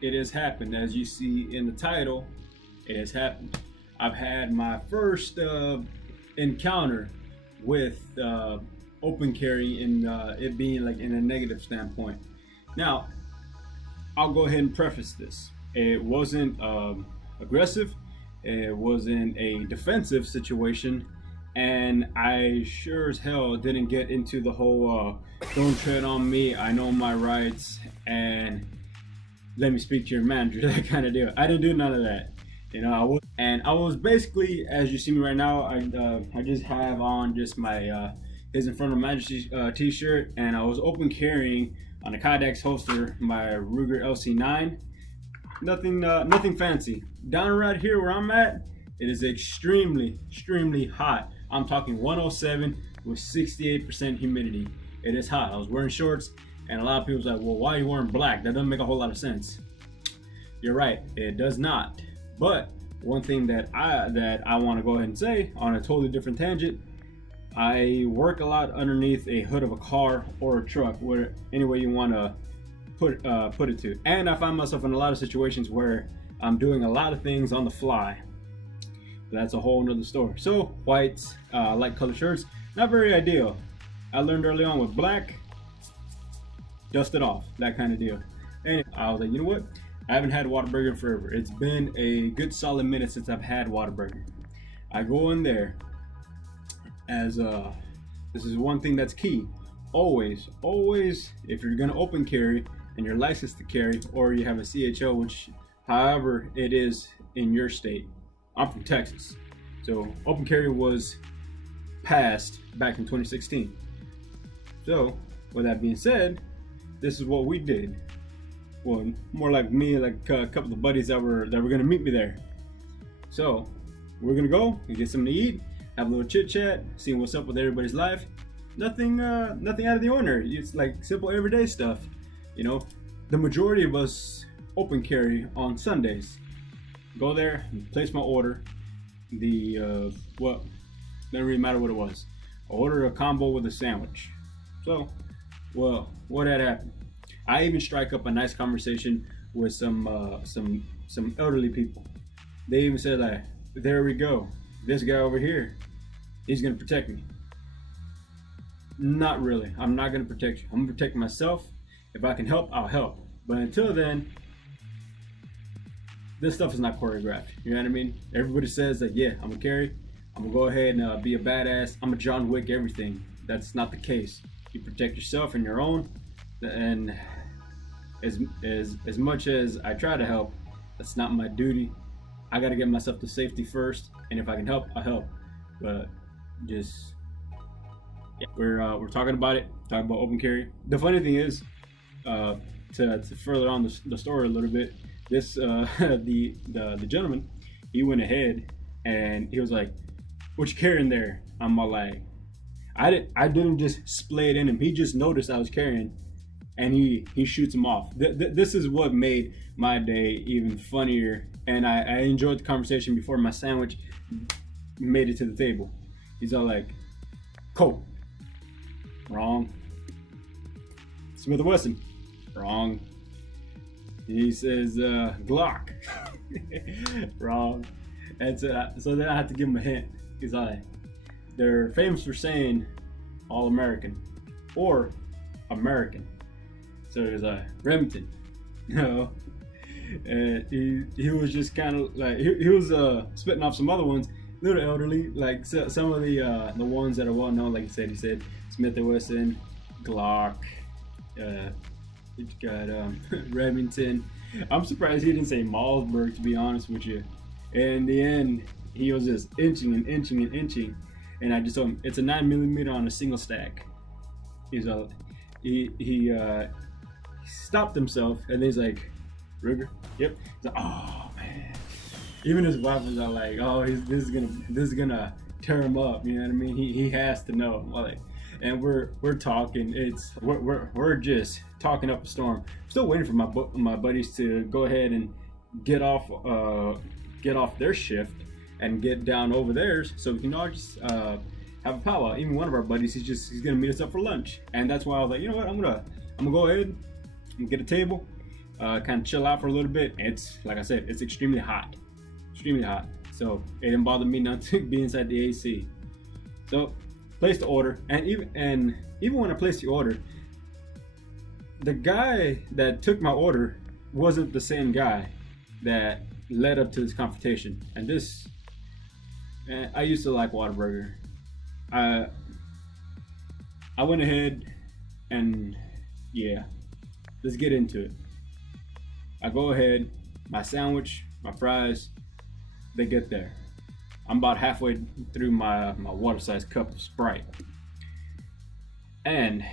it has happened. As you see in the title, it has happened. I've had my first encounter with open carry and it being like in a negative standpoint. Now, I'll go ahead and preface this. It wasn't aggressive. It wasn't a defensive situation, and I sure as hell didn't get into the whole "don't tread on me, I know my rights," and "let me speak to your manager," that kind of deal. I didn't do none of that. You know, I was basically, as you see me right now, I just have on just my His in Front of Majesty t-shirt, and I was open carrying on a Kydex holster my Ruger LC9. Nothing fancy. Down right here where I'm at, it is extremely hot. I'm talking 107 with 68% humidity. It is hot. I was wearing shorts, and a lot of people's like, well, why are you wearing black? That doesn't make a whole lot of sense. You're right, it does not. But one thing that I want to go ahead and say on a totally different tangent, I work a lot underneath a hood of a car or a truck, where any way you want to put it to. And I find myself in a lot of situations where I'm doing a lot of things on the fly. That's a whole nother story. So whites, light color shirts, not very ideal. I learned early on with black, dust it off, that kind of deal. And I was like, you know what? I haven't had WHATABURGER in forever. It's been a good solid minute since I've had WHATABURGER. I go in there as this is one thing that's key. Always, if you're gonna open carry and you're licensed to carry, or you have a CHO, which however it is in your state. I'm from Texas, so open carry was passed back in 2016. So with that being said, this is what we did. Well, more like me, like a couple of buddies that were gonna meet me there. So we're gonna go and get something to eat, have a little chit chat, see what's up with everybody's life. Nothing out of the ordinary. It's like simple everyday stuff. You know, the majority of us open carry on Sundays. Go there, place my order. Doesn't really matter what it was. I ordered a combo with a sandwich. So, well, what had happened? I even strike up a nice conversation with some elderly people. They even said like, there we go. This guy over here, he's gonna protect me. Not really. I'm not gonna protect you. I'm gonna protect myself. If I can help, I'll help. But until then, this stuff is not choreographed. You know what I mean? Everybody says that, yeah, I'm gonna carry. I'm gonna go ahead and be a badass. I'm a John Wick everything. That's not the case. You protect yourself and your own. And as much as I try to help, that's not my duty. I gotta get myself to safety first. And if I can help, I'll help. But just, yeah, we're talking about it. Talking about open carry. The funny thing is, to further on the story a little bit, this the gentleman, he went ahead and he was like, "What you carrying there?" I'm all like, I didn't just splay it in him. He just noticed I was carrying, and he shoots him off. This is what made my day even funnier, and I enjoyed the conversation before my sandwich made it to the table. He's all like, "Colt." Wrong. Smith & Wesson. Wrong. He says Glock. Wrong. And so then I had to give him a hint. He's like, they're famous for saying all American or American. So he was like, Remington. You know? And he was just kind of like, he was spitting off some other ones, a little elderly, like some of the ones that are well known. Like he said Smith & Wesson, Glock, you got Remington. I'm surprised he didn't say Malsberg, to be honest with you. In the end, he was just inching and inching and inching, and I just told him it's a 9mm on a single stack. He stopped himself, and he's like, Ruger? Yep. He's like, oh man. Even his wife was like, oh, this is gonna tear him up. You know what I mean? He has to know. Like, and we're talking. We're just talking up a storm. I'm still waiting for my buddies to go ahead and get off their shift and get down over theirs, so we can all just have a powwow. Even one of our buddies, he's gonna meet us up for lunch, and that's why I was like, you know what, I'm gonna go ahead and get a table. kind of chill out for a little bit. It's like I said, it's extremely hot. So it didn't bother me not to be inside the AC. So placed the order, and even when I placed the order, the guy that took my order wasn't the same guy that led up to this confrontation. And this, I used to like WHATABURGER. I went ahead and yeah, let's get into it. I go ahead, my sandwich, my fries, they get there. I'm about halfway through my water-sized cup of Sprite, and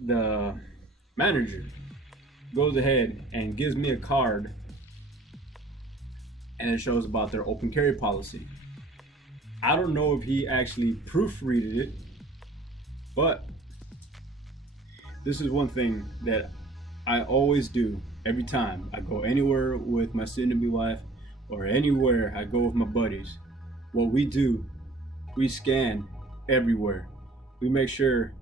the manager goes ahead and gives me a card, and it shows about their open carry policy. I don't know if he actually proofreaded it, but this is one thing that I always do every time I go anywhere with my soon-to-be wife, or anywhere I go with my buddies. What we do, we scan everywhere. We make sure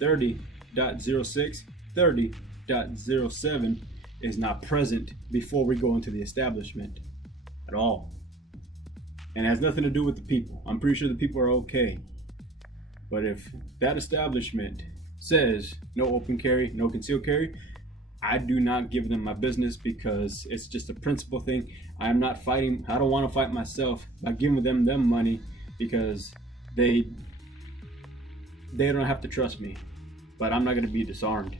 30.06, 30.07 is not present before we go into the establishment at all. And it has nothing to do with the people. I'm pretty sure the people are okay. But if that establishment says no open carry, no concealed carry, I do not give them my business, because it's just a principle thing. I am not fighting. I don't want to fight myself by giving them money, because they don't have to trust me, but I'm not going to be disarmed.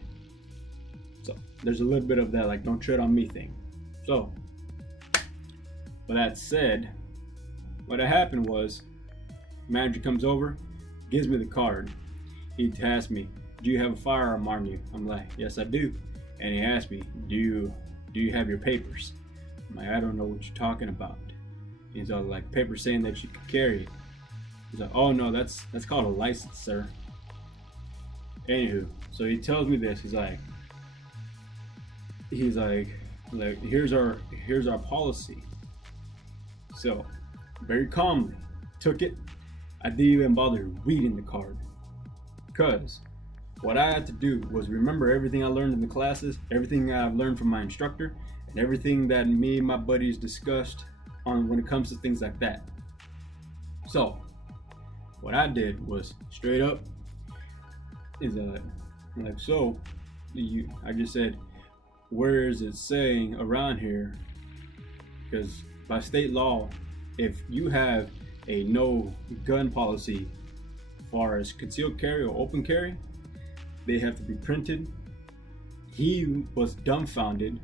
So there's a little bit of that, like, don't tread on me thing. So with that said, what had happened was, manager comes over, gives me the card. He asks me, do you have a firearm on you? I'm like, yes, I do. And he asked me, do you have your papers? I'm like, I don't know what you're talking about. He's all like, papers saying that you could carry it. He's like, oh no, that's called a license, sir. Anywho, so he tells me this. He's like, here's our policy. So very calmly took it. I didn't even bother reading the card, because what I had to do was remember everything I learned in the classes, everything I've learned from my instructor, and everything that me and my buddies discussed on when it comes to things like that. So what I did was straight up is I just said, where is it saying around here? Because by state law, if you have a no gun policy as far as concealed carry or open carry, they have to be printed. He was dumbfounded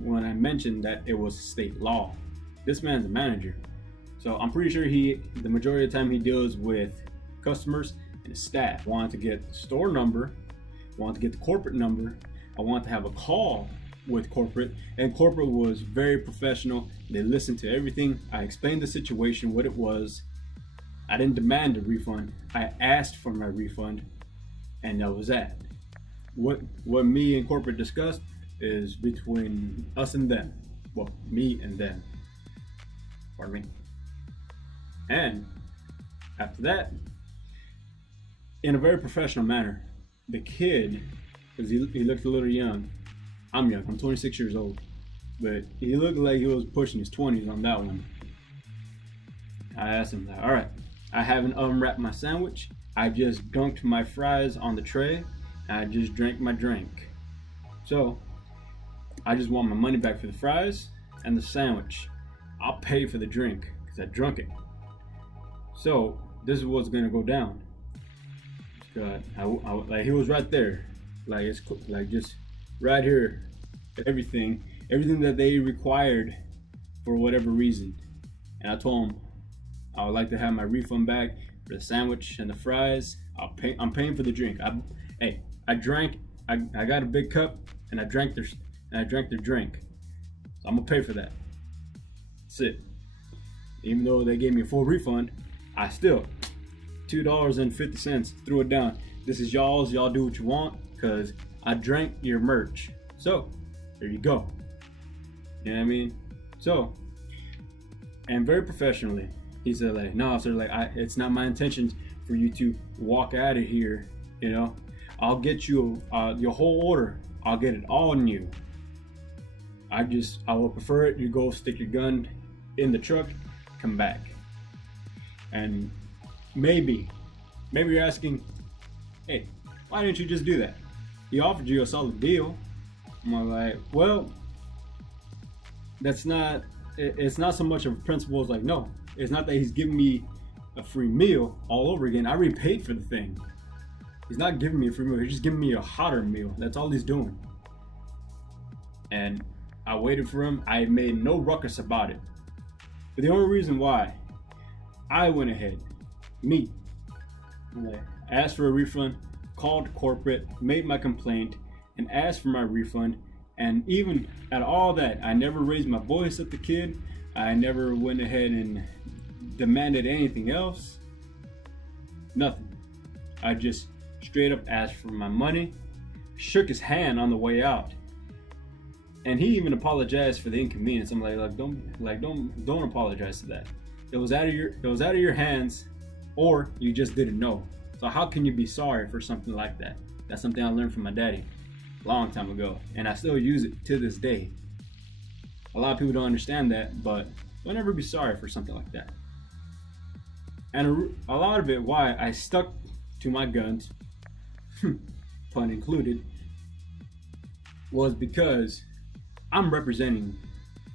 when I mentioned that it was state law. This man's a manager, so I'm pretty sure the majority of the time he deals with customers and staff. Wanted to get the store number, wanted to get the corporate number. I wanted to have a call with corporate, and corporate was very professional. They listened to everything. I explained the situation, what it was. I didn't demand a refund. I asked for my refund. And that was that. What me and corporate discussed is between us and them. Well, me and them. Pardon me. And after that, in a very professional manner, the kid, because he looked a little young. I'm young. I'm 26 years old, but he looked like he was pushing his 20s on that one. I asked him, all right, I haven't unwrapped my sandwich. I just dunked my fries on the tray, and I just drank my drink. So I just want my money back for the fries and the sandwich. I'll pay for the drink because I drunk it. So this is what's gonna go down. God, like he was right there, like it's like just right here. Everything that they required for whatever reason, and I told him I would like to have my refund back. For the sandwich and the fries, I'm paying for the drink. I drank. I got a big cup and I drank their drink. So I'm gonna pay for that. That's it. Even though they gave me a full refund, I still $2.50 threw it down. This is y'all's. Y'all do what you want, cause I drank your merch. So there you go. You know what I mean? So, and very professionally, he said like, no, sir, like it's not my intention for you to walk out of here. You know, I'll get you your whole order. I'll get it all on you. I will prefer it. You go stick your gun in the truck, come back. And maybe you're asking, hey, why didn't you just do that? He offered you a solid deal. I'm like, well, it's not so much of a principle as like, no, it's not that he's giving me a free meal all over again. I repaid for the thing. He's not giving me a free meal. He's just giving me a hotter meal. That's all he's doing. And I waited for him. I made no ruckus about it. But the only reason why I went ahead, asked for a refund, called corporate, made my complaint, and asked for my refund. And even at all that, I never raised my voice at the kid. I never went ahead and demanded anything else. Nothing. I just straight up asked for my money, shook his hand on the way out. And he even apologized for the inconvenience. I'm like, don't apologize to that. It was out of your hands, or you just didn't know. So how can you be sorry for something like that? That's something I learned from my daddy a long time ago, and I still use it to this day. A lot of people don't understand that, but don't ever be sorry for something like that. And a lot of it, why I stuck to my guns, pun included, was because I'm representing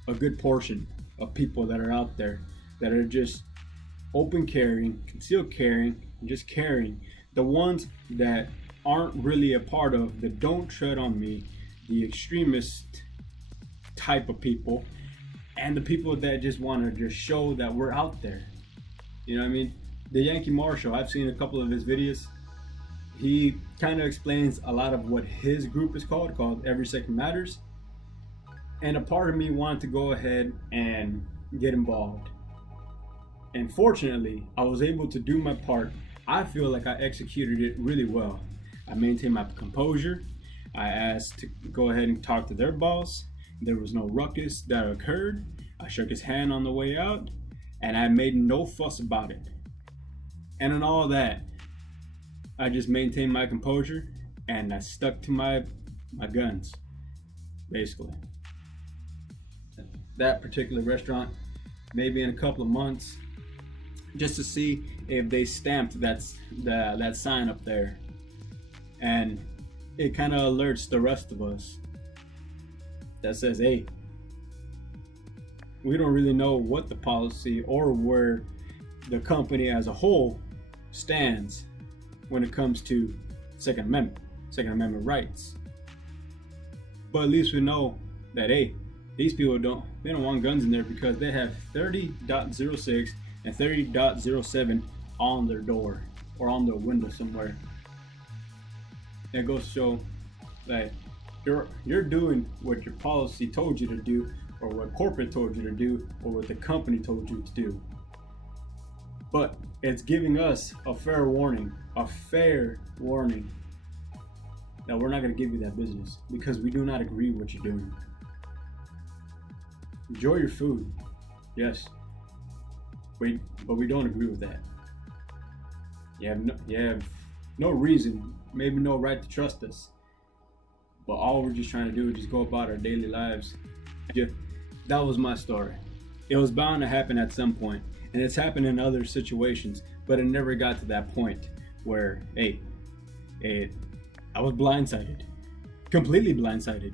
a good portion of people that are out there that are just open carrying, concealed carrying, and just carrying. The ones that aren't really a part of the don't tread on me, the extremist type of people, and the people that just want to just show that we're out there. You know what I mean? The Yankee Marshall, I've seen a couple of his videos. He kind of explains a lot of what his group is called Every Second Matters. And a part of me wanted to go ahead and get involved. And fortunately, I was able to do my part. I feel like I executed it really well. I maintained my composure. I asked to go ahead and talk to their boss. There was no ruckus that occurred. I shook his hand on the way out, and I made no fuss about it. And in all that, I just maintained my composure, and I stuck to my guns, basically. That particular restaurant, maybe in a couple of months, just to see if they stamped that sign up there. And it kind of alerts the rest of us that says, hey, we don't really know what the policy or where the company as a whole stands when it comes to Second Amendment rights. But at least we know that, hey, these people don't want guns in there because they have 30.06 and 30.07 on their door or on their window somewhere. That goes to show that you're doing what your policy told you to do, or what corporate told you to do, or what the company told you to do. But it's giving us a fair warning that we're not going to give you that business because we do not agree with what you're doing. Enjoy your food, yes, but we don't agree with that. You have no reason, maybe no right to trust us. But all we're just trying to do is just go about our daily lives. That was my story. It was bound to happen at some point, and it's happened in other situations, but it never got to that point where, I was blindsided, completely blindsided.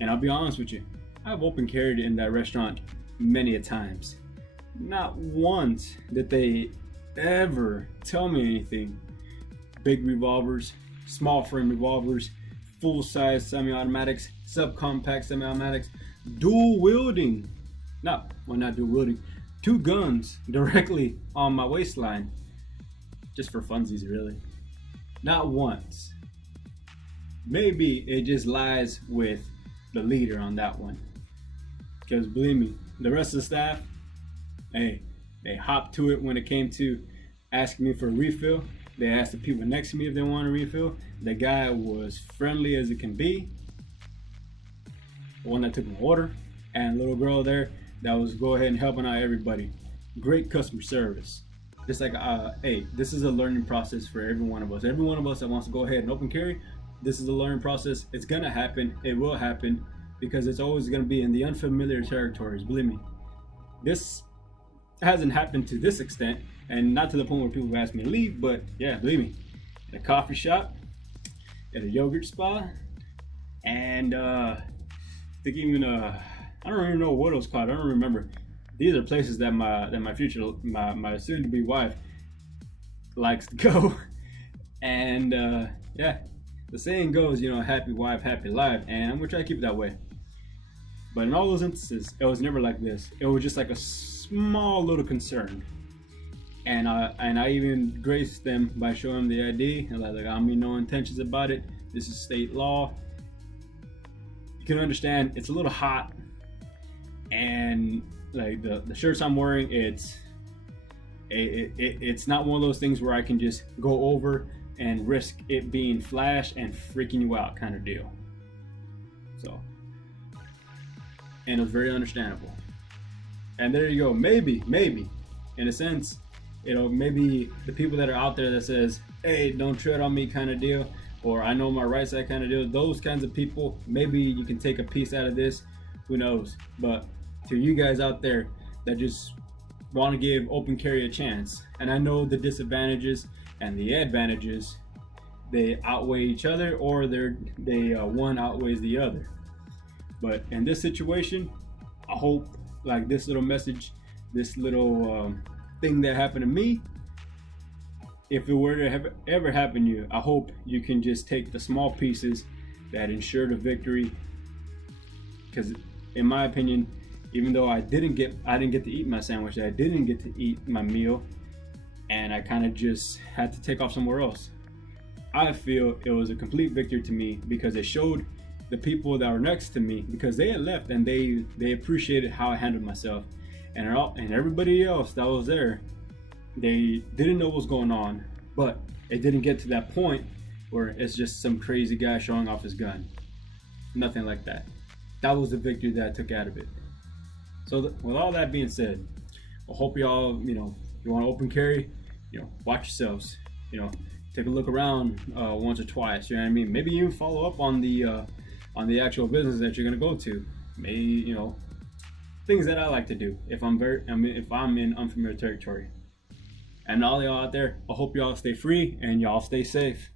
And I'll be honest with you, I've open carried in that restaurant many a times. Not once did they ever tell me anything. Big revolvers, small frame revolvers, full-size semi-automatics, subcompact semi-automatics, dual wielding. Not dual wielding, 2 guns directly on my waistline. Just for funsies, really. Not once. Maybe it just lies with the leader on that one. Because believe me, the rest of the staff, they hopped to it when it came to asking me for a refill. They asked the people next to me if they want a refill. The guy was friendly as it can be. The one that took my order, and a little girl there that was go ahead and helping out everybody. Great customer service. Just like, this is a learning process for every one of us. Every one of us that wants to go ahead and open carry, this is a learning process. It's gonna happen. It will happen. because it's always going to be in the unfamiliar territories. Believe me, this hasn't happened to this extent, and not to the point where people have asked me to leave, but yeah, believe me, at a coffee shop, at a yogurt spa, and I think even I don't even know what it was called. I don't remember. These are places that my future, my soon-to-be wife likes to go. And yeah, the saying goes, you know, happy wife, happy life, and I'm gonna try to keep it that way. But in all those instances, it was never like this. It was just like a small little concern. And I even graced them by showing them the ID, and like I mean no intentions about it. This is state law. You can understand it's a little hot, and like the shirts I'm wearing, it's not one of those things where I can just go over and risk it being flash and freaking you out kind of deal. So, and it was very understandable. And there you go. Maybe, in a sense, you know, maybe the people that are out there that says, hey, don't tread on me kind of deal, or I know my rights, that kind of deal, those kinds of people, maybe you can take a piece out of this, who knows. But to you guys out there that just want to give open carry a chance, and I know the disadvantages and the advantages, they outweigh each other, or one outweighs the other. But in this situation, I hope like this little message, this little thing that happened to me, if it were to ever happen to you, I hope you can just take the small pieces that ensure the victory. Because in my opinion, even though I didn't get to eat my sandwich, I didn't get to eat my meal, and I kind of just had to take off somewhere else, I feel it was a complete victory to me, because it showed the people that were next to me, because they had left and they appreciated how I handled myself, and everybody else that was there, they didn't know what was going on, but it didn't get to that point where it's just some crazy guy showing off his gun. Nothing like that. That was the victory that I took out of it. So with all that being said, I hope y'all, you know, you want to open carry, you know, watch yourselves, you know, take a look around once or twice, you know what I mean? Maybe even follow up on the actual business that you're gonna go to. Maybe, you know, things that I like to do if I'm in unfamiliar territory. And all y'all out there, I hope y'all stay free and y'all stay safe.